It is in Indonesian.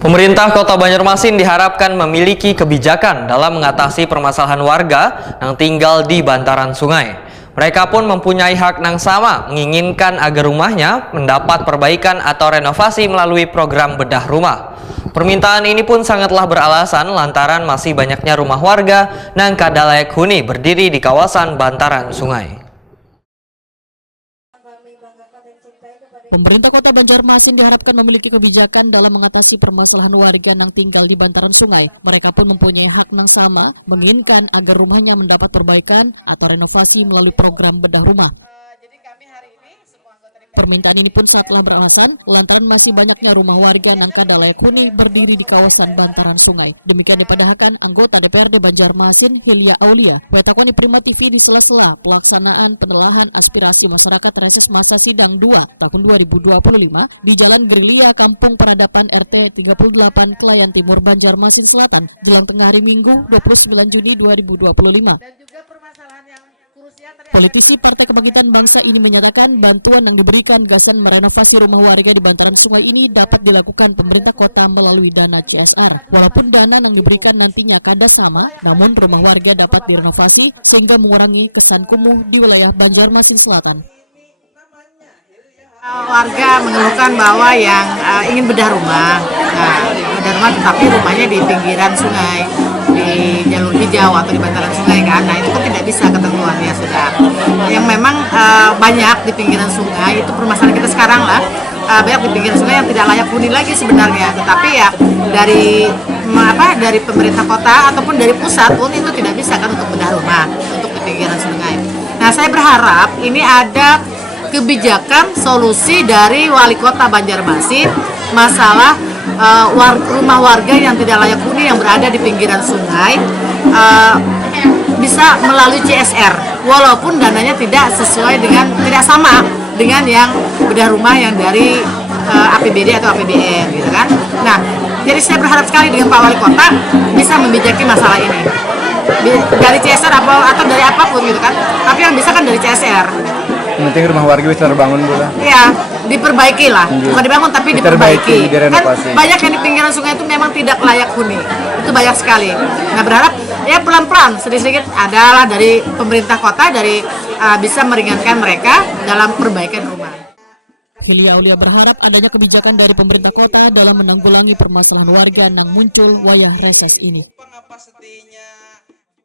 Pemerintah Kota Banjarmasin diharapkan memiliki kebijakan dalam mengatasi permasalahan warga yang tinggal di bantaran sungai. Mereka pun mempunyai hak yang sama, menginginkan agar rumahnya mendapat perbaikan atau renovasi melalui program bedah rumah. Permintaan ini pun sangatlah beralasan lantaran masih banyaknya rumah warga yang kada layak huni berdiri di kawasan bantaran sungai. Pemerintah Kota Banjarmasin diharapkan memiliki kebijakan dalam mengatasi permasalahan warga yang tinggal di bantaran sungai. Mereka pun mempunyai hak yang sama, menginginkan agar rumahnya mendapat perbaikan atau renovasi melalui program bedah rumah. Permintaan ini pun saatlah beralasan lantaran masih banyaknya rumah warga yang kada layak huni berdiri di kawasan bantaran sungai. Demikian dipadahkan anggota DPRD Banjarmasin Hilya Aulia wetakoni Prima TV di sela-sela pelaksanaan penelahan aspirasi masyarakat reses masa sidang 2 tahun 2025 di Jalan Gerilya Kampung Peradaban RT 38 Klayan Timur Banjarmasin Selatan jelang tengah hari Minggu 29 Juni 2025. Politisi Partai Kebangkitan Bangsa ini menyatakan bantuan yang diberikan gasan merenovasi rumah warga di bantaran sungai ini dapat dilakukan pemerintah kota melalui dana CSR. Walaupun dana yang diberikan nantinya kada sama, namun rumah warga dapat direnovasi sehingga mengurangi kesan kumuh di wilayah Banjarmasin Selatan. Warga mengeluhkan bahwa yang ingin bedah rumah, tetapi rumahnya di pinggiran sungai, di jalur hijau atau di bantaran sungai kan, nah itu kan tidak bisa ketentuannya sudah. Yang memang banyak di pinggiran sungai itu permasalahan kita sekarang lah, banyak di pinggiran sungai yang tidak layak huni lagi sebenarnya, tetapi ya dari pemerintah kota ataupun dari pusat pun itu tidak bisa kan untuk bedah rumah untuk di pinggiran sungai. Nah saya berharap ini ada kebijakan solusi dari Wali Kota Banjarmasin masalah rumah warga yang tidak layak huni yang berada di pinggiran sungai bisa melalui CSR walaupun dananya tidak sama dengan yang bedah rumah yang dari APBD atau APBN gitu kan. Nah, jadi saya berharap sekali dengan Pak Wali Kota bisa membijaki masalah ini dari CSR atau dari apapun gitu kan, tapi yang bisa kan dari CSR. Yang penting rumah warga bisa terbangun pula. Iya, diperbaiki lah. Bukan dibangun tapi diperbaiki. Kan banyak yang di pinggiran sungai itu memang tidak layak huni. Itu banyak sekali. Nah berharap ya pelan-pelan sedikit-sedikit adalah dari pemerintah kota bisa meringankan mereka dalam perbaikan rumah. Hilya Aulia berharap adanya kebijakan dari pemerintah kota dalam menanggulangi permasalahan warga yang muncul wayah reses ini.